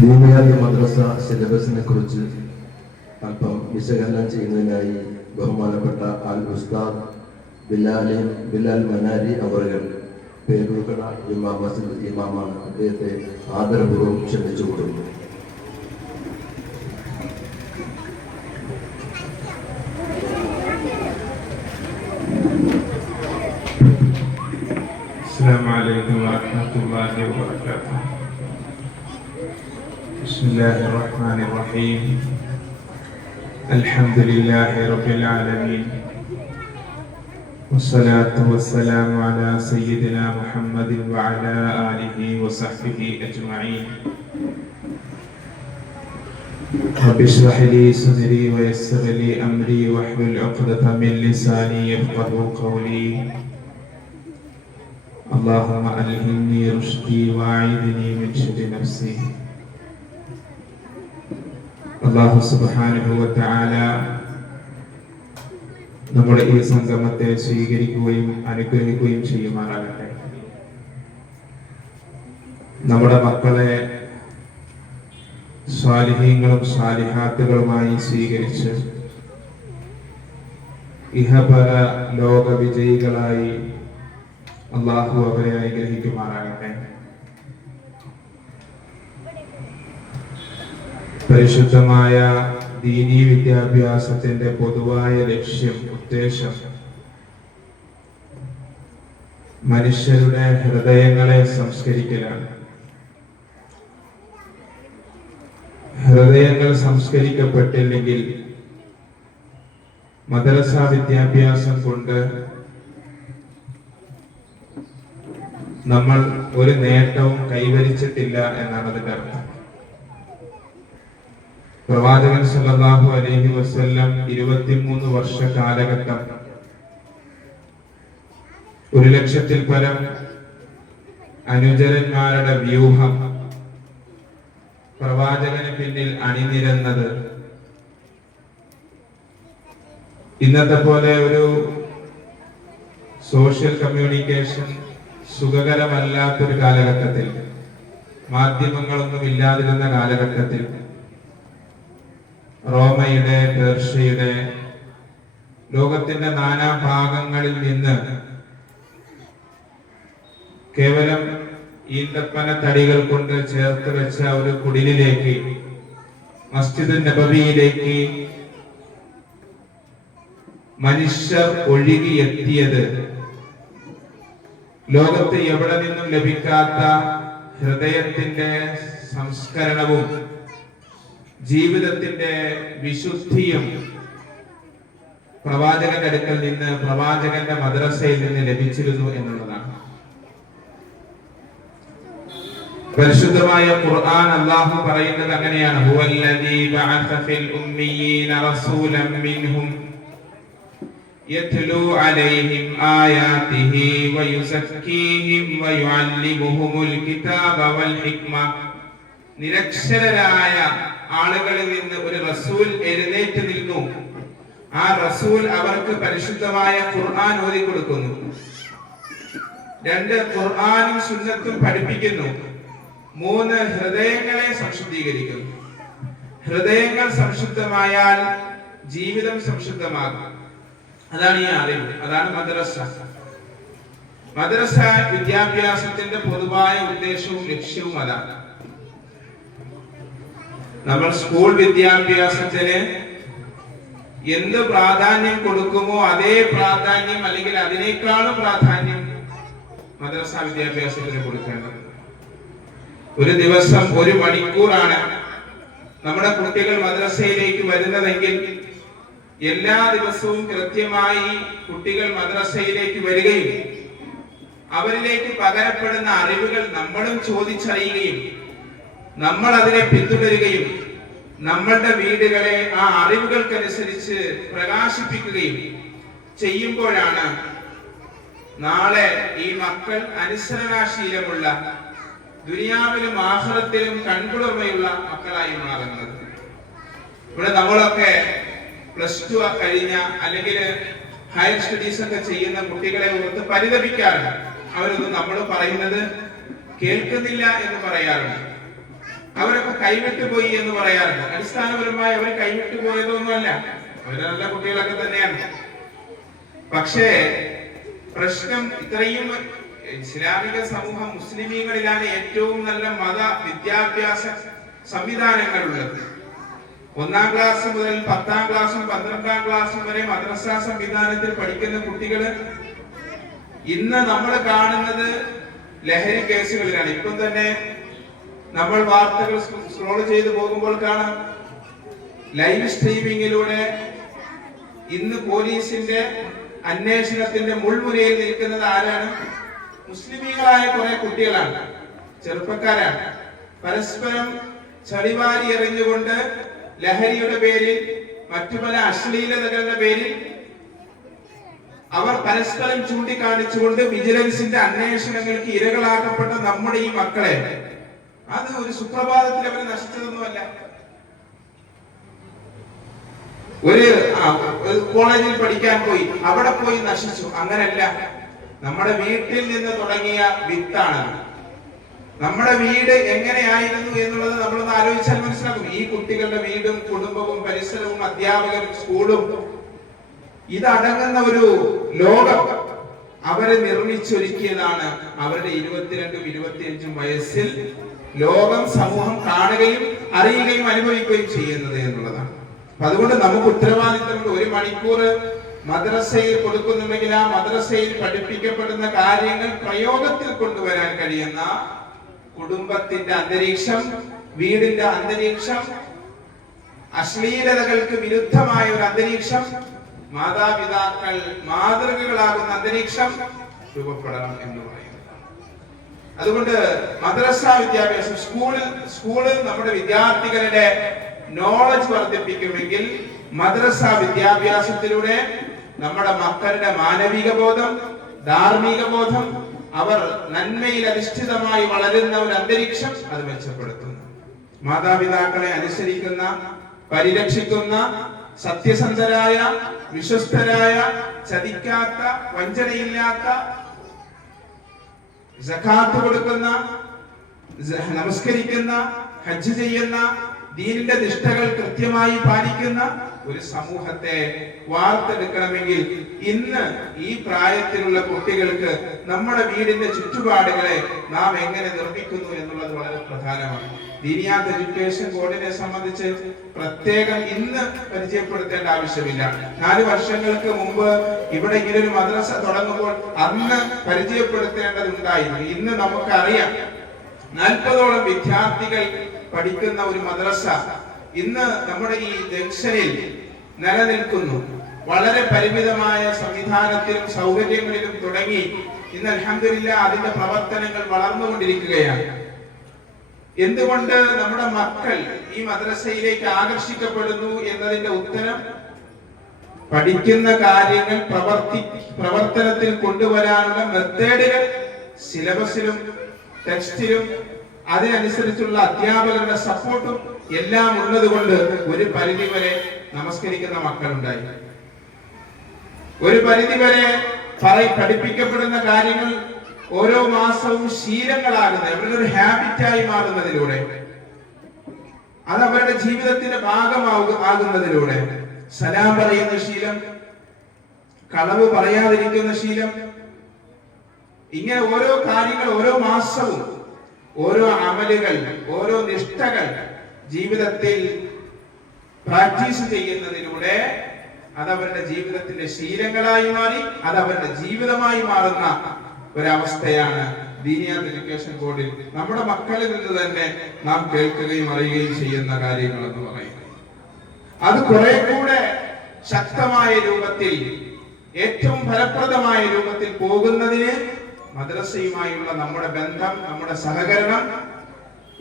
ദീനിയായ മദ്രസ സിലബസിനെ കുറിച്ച് അല്പം വിശകലനം ചെയ്യുന്നതിനായി ബഹുമാനപ്പെട്ട അൽ ഉസ്താദ് ബിലാൽ മനാരി അവറുകൾ പേരുകട ജുമാ മസ്ജിദ് ഇമാമാണ്. അദ്ദേഹത്തെ ആദരപൂർവ്വം ക്ഷണിച്ചു കൊടുക്കുന്നു. അസ്സലാമു അലൈക്കും വറഹ്മത്തുള്ളാഹി വബറകാതുഹു. ബിസ്മില്ലാഹിർ റഹ്മാനിർ റഹീം. അൽഹംദുലില്ലാഹി റബ്ബിൽ ആലമീൻ. വസ്സലാത്തു വസ്സലാമു അലാ സയ്യിദിനാ മുഹമ്മദിൻ വഅലാ ആലിഹി വസഹ്ബിഹി അജ്മഈൻ. റബ്ബി ഇശ്റഹ് ലി സദ്രി വയസ്സിർ ലി അംരി വഹ്ലുൽ ഉഖ്ദത മിൻ ലിസാനി യഫ്ഖഹു ഖൗലി. اللهم ألهمني رشدي وأعيذني من شر نفسي. അല്ലാഹു സുബ്ഹാനഹു വ തആല നമ്മുടെ ഈ സംഗമത്തെ സ്വീകരിക്കുകയും അനുഗ്രഹിക്കുകയും ചെയ്യുമാറാകട്ടെ. നമ്മുടെ മക്കളെ സ്വാലിഹീങ്ങളും സ്വാലിഹാത്തുകളുമായി സ്വീകരിച്ച് ഇഹപര ലോക വിജയികളായി അല്ലാഹു അവരെ അനുഗ്രഹിക്കുമാറാകട്ടെ. പരിശുദ്ധമായ ദീനീ വിദ്യാഭ്യാസത്തിന്റെ പൊതുവായ ലക്ഷ്യം, ഉദ്ദേശം മനുഷ്യരുടെ ഹൃദയങ്ങളെ സംസ്കരിക്കലാണ്. ഹൃദയങ്ങൾ സംസ്കരിക്കപ്പെട്ടില്ലെങ്കിൽ മദ്രസ വിദ്യാഭ്യാസം കൊണ്ട് നമ്മൾ ഒരു നേട്ടവും കൈവരിച്ചിട്ടില്ല എന്നാണ് അതിന്റെ അർത്ഥം. പ്രവാചകൻ സല്ലല്ലാഹു അലൈഹി വസല്ലം 23 വർഷ കാലഘട്ടം 1,00,000-ൽ പരം അനുചരന്മാരുടെ വ്യൂഹം പ്രവാചകന് പിന്നിൽ അണിനിരന്നത് ഇന്നത്തെ പോലെ ഒരു സോഷ്യൽ കമ്മ്യൂണിക്കേഷൻ സുഖകരമല്ലാത്തൊരു കാലഘട്ടത്തിൽ, മാധ്യമങ്ങളൊന്നും ഇല്ലാതിരുന്ന കാലഘട്ടത്തിൽ, റോമയുടെ, പേർഷ്യയുടെ, ലോകത്തിന്റെ നാനാ ഭാഗങ്ങളിൽ നിന്ന് കേവലം ഈന്തപ്പന തടികൾ കൊണ്ട് ചേർത്ത് വെച്ച ഒരു കുടിലിലേക്ക്, മസ്ജിദ് നബവിയിലേക്ക് മനുഷ്യർ ഒഴുകിയെത്തിയത് ലോകത്ത് എവിടെ നിന്നും ലഭിക്കാത്ത ഹൃദയത്തിന്റെ സംസ്കരണവും ജീവിതത്തിന്റെ വിശുദ്ധിയും പ്രവാചകന്റെ അടുക്കൽ നിന്ന്, പ്രവാചകന്റെ മദ്രസയിൽ നിന്ന് ലഭിച്ചിരുന്നു എന്നുള്ളതാണ്. പരിശുദ്ധമായ ഖുർആൻ അല്ലാഹു പറയുന്നത് അങ്ങനെയാണ്: ഹുവല്ലദീ ബഅസ ഫിൽ ഉമ്മീന റസൂലൻ മിൻഹും യത്ലൂ അലൈഹിം ആയാതിഹി വയുസക്കീഹിം വയുഅല്ലിമുഹുൽ കിതാബ വൽ ഹിക്മ. നിരക്ഷരരായ ആളുകളിൽ നിന്ന് ഒരു റസൂൽ എഴുന്നേറ്റ് നിന്നു. ആ റസൂൽ അവർക്ക് പരിശുദ്ധമായ ഖുർആൻ ഓതി കൊടുക്കുന്നു. 2 ഖുർആനും സുന്നത്തും പഠിപ്പിക്കുന്നു. 3 ഹൃദയങ്ങളെ സംശുദ്ധീകരിക്കുന്നു. ഹൃദയങ്ങൾ സംശുദ്ധമായാൽ ജീവിതം സംശുദ്ധമാകും. അതാണ് ഈ അറിവ്, അതാണ് മദ്രസ. മദ്രസ വിദ്യാഭ്യാസത്തിന്റെ പൊതുവായ ഉദ്ദേശവും ലക്ഷ്യവും അതാണ്. നമ്മൾ സ്കൂൾ വിദ്യാഭ്യാസത്തിന് എന്ത് പ്രാധാന്യം കൊടുക്കുമോ അതേ പ്രാധാന്യം, അല്ലെങ്കിൽ അതിനേക്കാളും പ്രാധാന്യം മദ്രസ വിദ്യാഭ്യാസത്തിന് കൊടുക്കേണ്ടത്. ഒരു ദിവസം 1 മണിക്കൂറാണ് നമ്മുടെ കുട്ടികൾ മദ്രസയിലേക്ക് വരുന്നതെങ്കിൽ എല്ലാ ദിവസവും കൃത്യമായി കുട്ടികൾ മദ്രസയിലേക്ക് വരികയും അവരിലേക്ക് പകരപ്പെടുന്ന അറിവുകൾ നമ്മളും ചോദിച്ചറിയുകയും നമ്മൾ അതിനെ പിന്തുടരുകയും നമ്മളുടെ വീടുകളെ ആ അറിവുകൾക്കനുസരിച്ച് പ്രകാശിപ്പിക്കുകയും ചെയ്യുമ്പോഴാണ് നാളെ ഈ മക്കൾ അനുസരണാശീലമുള്ള, ദുനിയാവിലും ആഖിറത്തിലും കൺകുളിർമയുള്ള മക്കളായി മാറുന്നത്. ഇവിടെ നമ്മളൊക്കെ +2 കഴിഞ്ഞ അല്ലെങ്കിൽ ഹയർ സ്റ്റഡീസ് ഒക്കെ ചെയ്യുന്ന കുട്ടികളെ ഓർത്ത് പരിതപിക്കാറുണ്ട്. അവരൊന്നും നമ്മൾ പറയുന്നത് കേൾക്കുന്നില്ല എന്ന് പറയാറുണ്ട്. അവരൊക്കെ കൈവിട്ടു പോയി എന്ന് പറയാറുണ്ട്. അടിസ്ഥാനപരമായി അവർ കൈവിട്ടു പോയതൊന്നുമല്ല, അവര് നല്ല കുട്ടികളൊക്കെ തന്നെയാണ്. പക്ഷേ പ്രശ്നം ഇത്രയും ഇസ്ലാമിക സമൂഹം മുസ്ലിമീങ്ങളിലാണ് ഏറ്റവും നല്ല മത വിദ്യാഭ്യാസ സംവിധാനങ്ങൾ ഉള്ളത്. 1-ാം ക്ലാസ് മുതൽ 10-ാം ക്ലാസും 12-ാം ക്ലാസും വരെ മദ്രസ സംവിധാനത്തിൽ പഠിക്കുന്ന കുട്ടികൾ ഇന്ന് നമ്മൾ കാണുന്നത് ലഹരി കേസുകളിലാണ്. ഇപ്പം തന്നെ നമ്മൾ വാർത്തകൾ സ്ക്രോൾ ചെയ്തു പോകുമ്പോൾ കാണാം, ലൈവ് സ്ട്രീമിങ്ങിലൂടെ ഇന്ന് പോലീസിന്റെ അന്വേഷണത്തിന്റെ മുൾമുനയിൽ നിൽക്കുന്നത് ആരാണ്? മുസ്ലിമീങ്ങളായ കുറെ കുട്ടികളാണ്, ചെറുപ്പക്കാരാണ്. പരസ്പരം ചളിവാരി എറിഞ്ഞുകൊണ്ട് ലഹരിയുടെ പേരിൽ, മറ്റു പല അശ്ലീലതകളുടെ പേരിൽ അവർ പരസ്പരം ചൂണ്ടിക്കാണിച്ചുകൊണ്ട് വിജിലൻസിന്റെ അന്വേഷണങ്ങൾക്ക് ഇരകളാക്കപ്പെട്ട നമ്മുടെ ഈ മക്കളെ അത് ഒരു സുപ്രഭാതത്തിൽ അവർ നശിച്ചതൊന്നുമല്ല. ഒരു കോളേജിൽ പഠിക്കാൻ പോയി, അവിടെ പോയി നശിച്ചു, അങ്ങനല്ല. നമ്മുടെ വീട്ടിൽ നിന്ന് തുടങ്ങിയ വിത്താണ്. നമ്മുടെ വീട് എങ്ങനെയായിരുന്നു എന്നുള്ളത് നമ്മളൊന്ന് ആലോചിച്ചാൽ മനസ്സിലാക്കും. ഈ കുട്ടികളുടെ വീടും കുടുംബവും പരിസരവും അധ്യാപകരും സ്കൂളും ഇതടങ്ങുന്ന ഒരു ലോകം അവരെ നിർമ്മിച്ചൊരുക്കിയതാണ്. അവരുടെ 22ഉം 25ഉം വയസ്സിൽ ലോകം സമൂഹം കാണുകയും അറിയുകയും അനുഭവിക്കുകയും ചെയ്യുന്നത് എന്നുള്ളതാണ്. അതുകൊണ്ട് നമുക്ക് ഉത്തരവാദിത്തമുണ്ട്. 1 മണിക്കൂർ മദ്രസയിൽ കൊടുക്കുന്നുണ്ടെങ്കിൽ ആ മദ്രസയിൽ പഠിപ്പിക്കപ്പെടുന്ന കാര്യങ്ങൾ പ്രയോഗത്തിൽ കൊണ്ടുവരാൻ കഴിയുന്ന കുടുംബത്തിന്റെ അന്തരീക്ഷം, വീടിന്റെ അന്തരീക്ഷം, അശ്ലീലതകൾക്ക് വിരുദ്ധമായ ഒരു അന്തരീക്ഷം, മാതാപിതാക്കൾ മാതൃകകളാകുന്ന അന്തരീക്ഷം രൂപപ്പെടണം എന്ന് പറയുന്നത്. അതുകൊണ്ട് മദ്രസ വിദ്യാഭ്യാസം, സ്കൂളിൽ നമ്മുടെ വിദ്യാർത്ഥികളുടെ നോളജ് വർദ്ധിപ്പിക്കുമെങ്കിൽ മദ്രസ വിദ്യാഭ്യാസത്തിലൂടെ നമ്മുടെ മക്കളുടെ മാനവിക ബോധം, ധാർമ്മിക ബോധം, അവർ നന്മയിൽ അധിഷ്ഠിതമായി വളരുന്ന ഒരു അന്തരീക്ഷം അത് മെച്ചപ്പെടുത്തുന്നു. മാതാപിതാക്കളെ അനുസരിക്കുന്ന, പരിരക്ഷിക്കുന്ന, സത്യസന്ധരായ, വിശ്വസ്തരായ, ചതിക്കാത്ത, വഞ്ചനയില്ലാത്ത, സകാത്ത് കൊടുക്കുന്ന, നമസ്കരിക്കുന്ന, ഹജ്ജ് ചെയ്യുന്ന, ദീനിന്റെ നിഷ്ഠകൾ കൃത്യമായി പാലിക്കുന്ന ഒരു സമൂഹത്തെ വാർത്തെടുക്കണമെങ്കിൽ ഇന്ന് ഈ പ്രായത്തിലുള്ള കുട്ടികൾക്ക് നമ്മുടെ വീടിന്റെ ചുറ്റുപാടുകളെ നാം എങ്ങനെ നിർമ്മിക്കുന്നു എന്നുള്ളത് വളരെ പ്രധാനമാണ്. ദീനിയാത്ത് എഡ്യൂക്കേഷൻ ബോർഡിനെ സംബന്ധിച്ച് പ്രത്യേകം ഇന്ന് പരിചയപ്പെടുത്തേണ്ട ആവശ്യമില്ല. 4 വർഷങ്ങൾക്ക് മുമ്പ് ഇവിടെ ഇങ്ങനൊരു മദ്രസ തുടങ്ങുമ്പോൾ അന്ന് പരിചയപ്പെടുത്തേണ്ടതുണ്ടായിരുന്നു. ഇന്ന് നമുക്കറിയാം 40ഓളം വിദ്യാർത്ഥികൾ പഠിക്കുന്ന ഒരു മദ്രസ ഇന്ന് നമ്മുടെ ഈ ജംഗ്ഷനിൽ നിലനിൽക്കുന്നു. വളരെ പരിമിതമായ സംവിധാനത്തിലും സൗകര്യങ്ങളിലും തുടങ്ങി ഇന്ന് അൽഹംദുലില്ലാഹ് അതിന്റെ പ്രവർത്തനങ്ങൾ വളർന്നുകൊണ്ടിരിക്കുകയാണ്. എന്തുകൊണ്ട് നമ്മുടെ മക്കൾ ഈ മദ്രസയിലേക്ക് ആകർഷിക്കപ്പെടുന്നു എന്നതിന്റെ ഉത്തരം പഠിക്കുന്ന കാര്യങ്ങൾ പ്രവർത്തനത്തിൽ കൊണ്ടുവരാനുള്ള മെത്തേഡുകൾ സിലബസിലും ടെക്സ്റ്റിലും അതിനനുസരിച്ചുള്ള അധ്യാപകരുടെ സപ്പോർട്ടും എല്ലാം ഉള്ളത് കൊണ്ട് ഒരു പരിധിവരെ നമസ്കരിക്കുന്ന മക്കളുണ്ടായി. ഒരു പരിധിവരെ പഠിപ്പിക്കപ്പെടുന്ന കാര്യങ്ങൾ ഓരോ മാസവും ശീലങ്ങളാകുന്ന, അവരുടെ ഒരു ഹാബിറ്റായി മാറുന്നതിലൂടെ, അത് അവരുടെ ജീവിതത്തിന്റെ ഭാഗമാകുന്നതിലൂടെ, സലാം പറയുന്ന ശീലം, കളവ് പറയാതിരിക്കുന്ന ശീലം, ഇങ്ങനെ ഓരോ കാര്യങ്ങൾ ഓരോ മാസവും ഓരോ അമലുകൾ, ഓരോ നിഷ്ഠകൾ ജീവിതത്തിൽ പ്രാക്ടീസ് ചെയ്യുന്നതിലൂടെ അതവരുടെ ജീവിതത്തിന്റെ ശീലങ്ങളായി മാറി അതവരുടെ ജീവിതമായി മാറുന്ന ഒരവസ്ഥയാണ് ദീനിയാത്ത് എഡ്യൂക്കേഷൻ ബോർഡിൽ നമ്മുടെ മക്കളിൽ നിന്ന് തന്നെ നാം കേൾക്കുകയും അറിയുകയും ചെയ്യുന്ന കാര്യങ്ങൾ എന്ന് പറയുന്നത്. അത് കുറെ കൂടെ ശക്തമായ രൂപത്തിൽ, ഏറ്റവും ഫലപ്രദമായ രൂപത്തിൽ പോകുന്നതിന് മദ്രസയുമായുള്ള നമ്മുടെ ബന്ധം, നമ്മുടെ സഹകരണം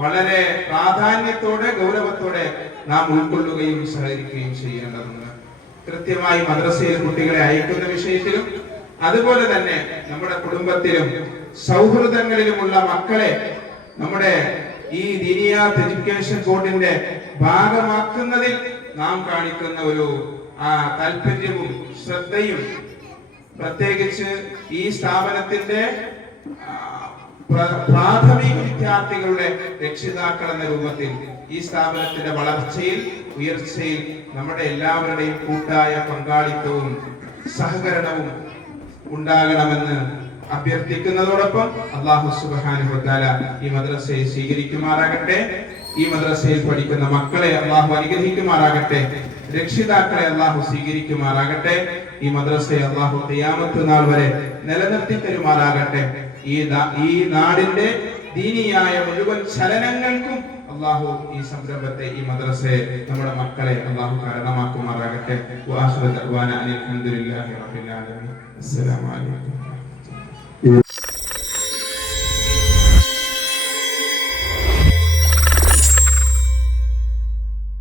വളരെ പ്രാധാന്യത്തോടെ, ഗൗരവത്തോടെ നാം ഉൾക്കൊള്ളുകയും സഹകരിക്കുകയും ചെയ്യേണ്ടതുണ്ട്. കൃത്യമായി മദ്രസയിൽ കുട്ടികളെ അയക്കുന്ന വിഷയത്തിലും അതുപോലെ തന്നെ നമ്മുടെ കുടുംബത്തിലും സൗഹൃദങ്ങളിലുമുള്ള മക്കളെ നമ്മുടെ ഈ ദീനിയാത്ത് എഡ്യൂക്കേഷൻ ബോർഡിന്റെ ഭാഗമാക്കുന്നതിൽ നാം കാണിക്കുന്ന ഒരു താല്പര്യവും ശ്രദ്ധയും, പ്രത്യേകിച്ച് ഈ സ്ഥാപനത്തിന്റെ പ്രാഥമിക വിദ്യാർത്ഥികളുടെ രക്ഷിതാക്കൾ എന്ന രൂപത്തിൽ ഈ സ്ഥാപനത്തിന്റെ വളർച്ചയിൽ ഉയർച്ചയിൽ നമ്മുടെ എല്ലാവരുടെയും കൂട്ടായ പങ്കാളിത്തവും സഹകരണവും ഉണ്ടാകണമെന്ന് അഭ്യർത്ഥിക്കുന്നതോടൊപ്പം അല്ലാഹു സുബ്ഹാനഹു വ തആല ഈ മദ്രസയെ സ്വീകരിക്കുമാറാകട്ടെ. ഈ മദ്രസയിൽ പഠിക്കുന്ന മക്കളെ അല്ലാഹു അനുഗ്രഹിക്കുമാറാകട്ടെ. രക്ഷിതാക്കളെ അല്ലാഹു സ്വീകരിക്കുമാറാകട്ടെ. ഈ മദ്രസയെ അല്ലാഹു ഖിയാമത്ത് നാൾ വരെ നിലനിർത്തി തരുമാറാകട്ടെ. ഈ നാടിന്റെ ദീനിയായ മുഴുവൻ ചലനങ്ങൾക്കും അല്ലാഹു ഈ സംരംഭത്തെ, ഈ മദ്രസയെ, നമ്മുടെ മക്കളെ അല്ലാഹു കാരണമാക്കുമാറാകട്ടെ. വആഖിറു ദഅ്വാനാ അൽഹംദുലില്ലാഹി റബ്ബിൽ ആലമീൻ. അസ്സലാമു അലൈക്കും.